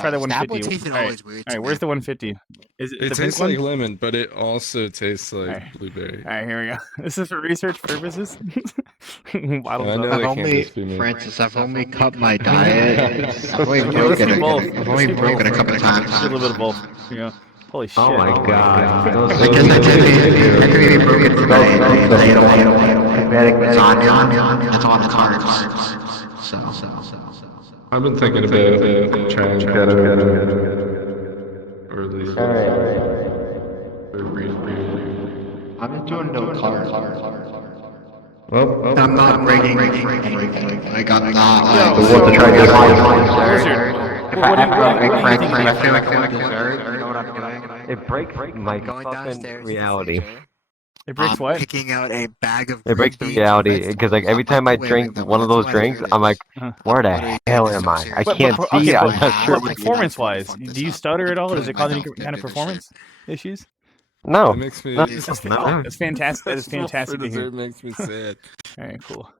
Try the 150. tasted All right, always weird. all right. Where's the 150? Is it It the tastes pink like one? lemon, but it also tastes like Alright. blueberry. All right, here we go. This is for research purposes. Bottles I know up. that I've can't only, just be me. Francis, I've only cut my diet. I've only Okay, let's broken do both. it. I've Let's only do broken both. a couple of times. Let's do a little bit of both. Here you go. Holy shit. Oh my god. Those I guess I technically broken for my diabetic lasagna. That's a lot of carbs. So. I've been thinking about trying keto, or at least for a brief period. I'm just doing no carbs. Well, I'm not breaking anything. Like, I'm not like... Yo, so- to try to get Blizzard, what do you think? I feel like I'm dessert. You know what I'm doing? it breaks my fucking reality. It breaks I'm what? picking out a bag of It breaks the green beans reality and because like every time I drink one of those drinks, I'm like, where the hell am I? I can't see. Okay, I'm but, not sure. but performance-wise, do you stutter at all? Does it cause any kind of performance issues? No. it makes me. No. That's No. fantastic. That is fantastic For to hear. dessert makes me sad. All right, cool.